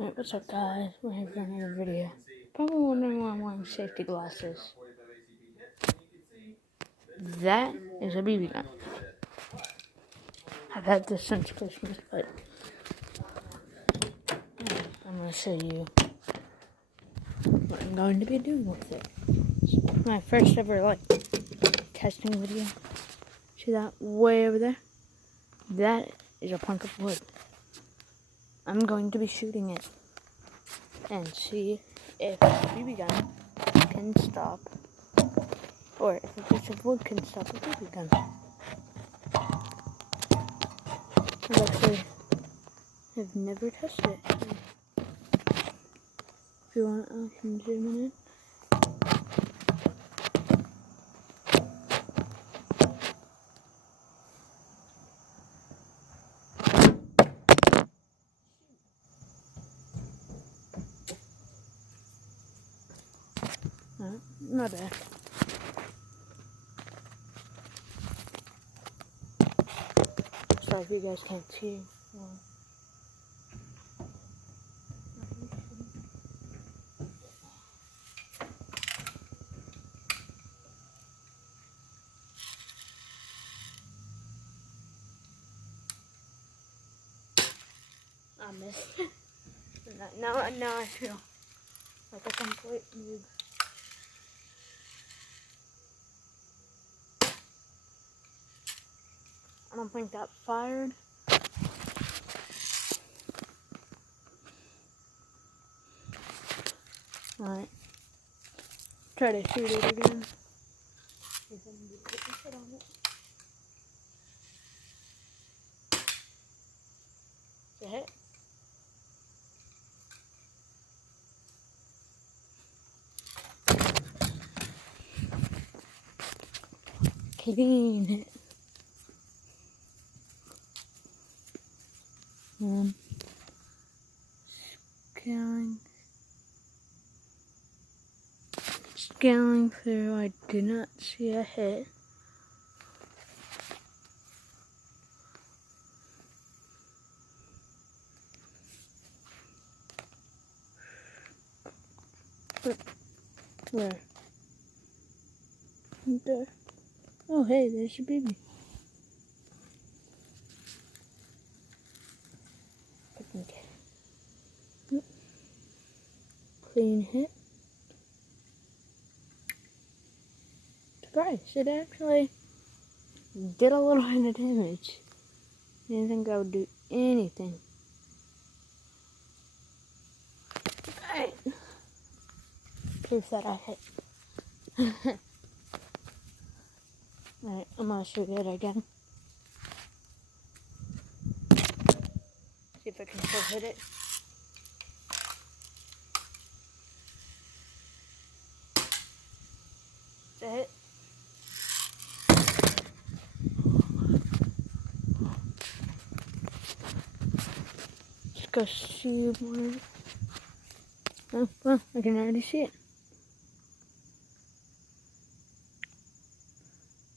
Alright, what's up guys? We're here for another video. Probably wondering why I'm wearing safety glasses. That is a BB gun. I've had this since Christmas, but I'm going to show you what I'm going to be doing with it. It's my first ever testing video. See that way over there? That is a plank of wood. I'm going to be shooting it and see if a BB gun can stop, or if a piece of wood can stop a BB gun. I've never tested it. If you want, I can zoom in. Not bad. Sorry if you guys can't see. I missed it. Now I feel like a complete noob. I don't think that fired. Alright. Try to shoot it again. See if I can get a hit on it. Is it a hit? Clean it. Scaling through, I do not see a hit. Where? There. Oh, hey, there's your baby. Okay. Clean hit. Surprise, it actually did a little bit of damage. I didn't think I would do anything. Alright. Proof that I hit. Alright, I'm gonna shoot it again. See if I can still hit it. Is that hit? Let's go see more. Oh, well, I can already see it.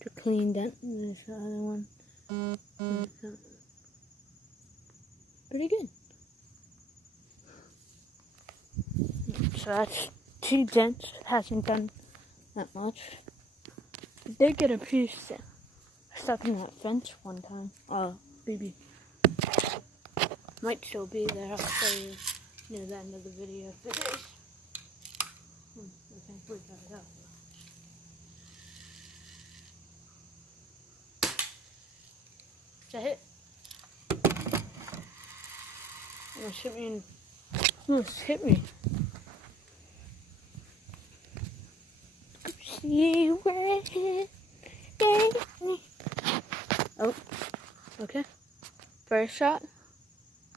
To clean dent. There's the other one. Pretty good. So that's 2 dents. Hasn't done that much. I did get a piece stuck in that fence one time. BB. Might still be there. I'll show you near the end of the video if it is. I think we got it out. Is that hit? Almost hit me. Almost hit me. See where it hit me. Oh, okay. First shot.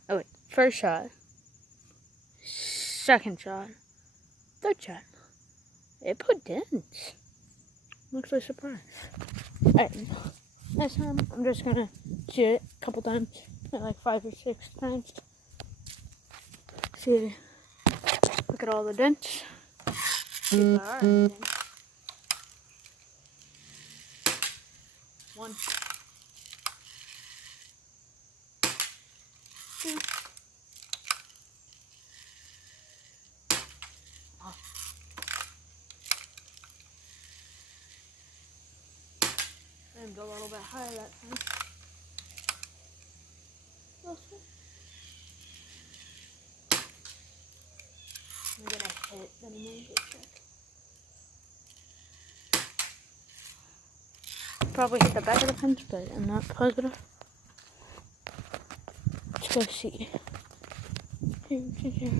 Oh wait, first shot. Second shot. Third shot. It put dents. I'm actually surprised. Alright, next time I'm just gonna shoot it a couple times, like 5 or 6 times. See, look at all the dents. See if there are any dents. 1, 2, go a little bit higher that time. Also, I'm gonna hit the main check. Probably hit the back of the fence, but I'm not positive. Let's go see. Okay,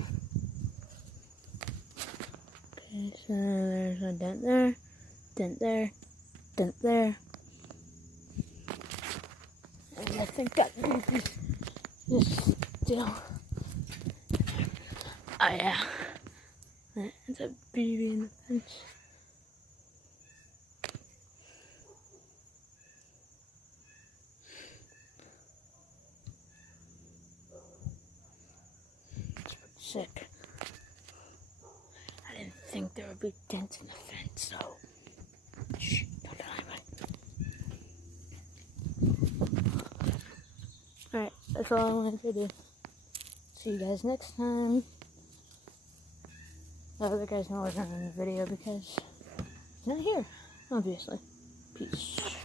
so there's a dent there, dent there, dent there. And I think that maybe is still. Oh yeah. It's a baby in the fence. It's pretty sick. I didn't think there would be dents in the fence, so shh, don't tell anybody. Alright, that's all I wanted to do. See you guys next time. The other guys know I wasn't in the video because he's not here, obviously. Peace.